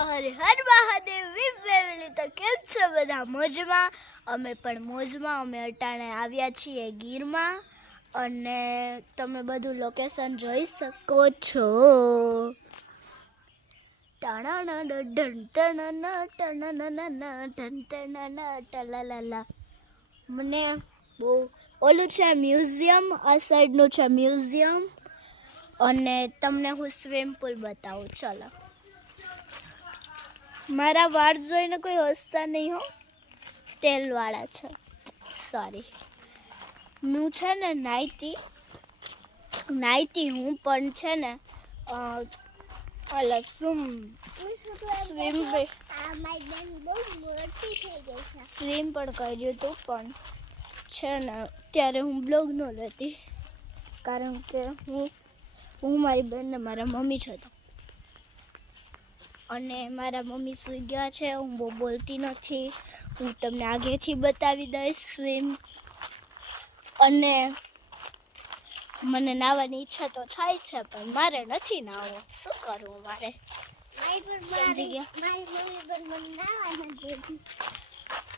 હર હર મહાદેવ વી family તો કેમ છો બધા મોજમાં? અમે પણ મોજમાં. અમે અટાણે આવ્યા છીએ ગીરમાં અને તમે બધું લોકેશન જોઈ શકો છો. મને બહુ ઓલું છે મ્યુઝિયમ, આ સાઈડનું છે મ્યુઝિયમ અને તમને હું સ્વિમિંગ પુલ બતાવું. ચાલો, મારા વાળ જોઈને કોઈ હસતા નહીં હો, તેલવાળા છે. સોરી, હું છે ને નાઈતી હું પણ છે ને ઓલા સ્વિમ પણ કર્યું હતું, પણ છે ને ત્યારે હું બ્લોગ ન લેતી કારણ કે હું મારી બેન ને મારા મમ્મી જ હતા અને મારા મમ્મી સૂઈ ગયા છે. હું બહુ બોલતી નથી. હું તમને આગળથી બતાવી દઈશ સ્વિમ. અને મને નાહવાની ઈચ્છા તો થાય છે પણ મારે નથી નાહવું. શું કરવું મારે?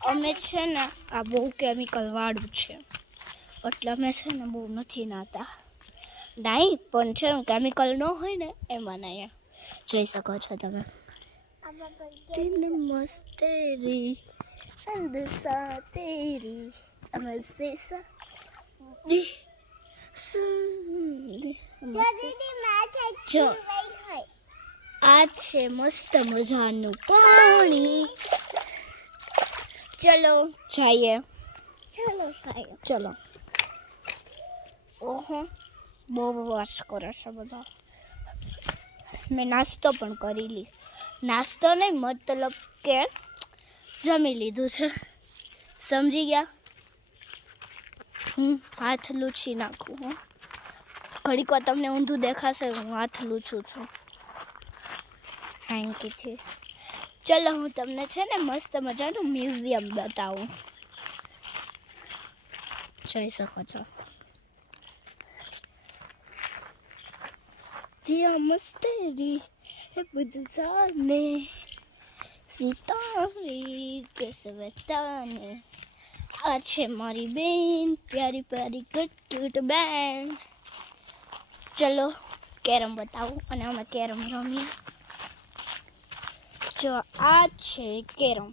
અમે છે ને આ બહુ કેમિકલ વાળું છે એટલે અમે છે ને બહુ નથી નાહતા. નહીં પણ છે ને કેમિકલ ન હોય ને એમાં નહીં. જોઈ શકો છો તમે. દિલ મસ્ત તેરી અંદસા તેરી અમસેસા જો આ છે મસ્ત મજાનું પાણી. ચલો જઈએ. ચલો. ઓહો, બહુ વાસ કરે છે બધા. મેં નાસ્તો પણ કરી લીધો. નાસ્તો નહીં, મતલબ કે જમી લીધું છે. સમજી ગયા? હું હાથ લૂછી નાખું. હું ઘડીક વાર તમને ઊંધું દેખાશે, હું હાથ લૂછું છું હેન્કીથી. ચલો, હું તમને છે ને મસ્ત મજાનું મ્યુઝિયમ બતાવું. જોઈ શકો છો. જીયા મસ્તરી હે બધું સાને સિતારી કેસવતાને. આ છે મારી બેન, પ્યારી પ્યારી ક્યુટ બેન. ચલો કેરમ બતાવું અને અમે કેરમ રમીએ. જો આ છે કેરમ.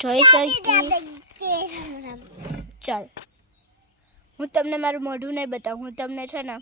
જોઈ શકીએ. ચાલ, હું તમને મારું મોઢું નહીં બતાવું. હું તમને છે ને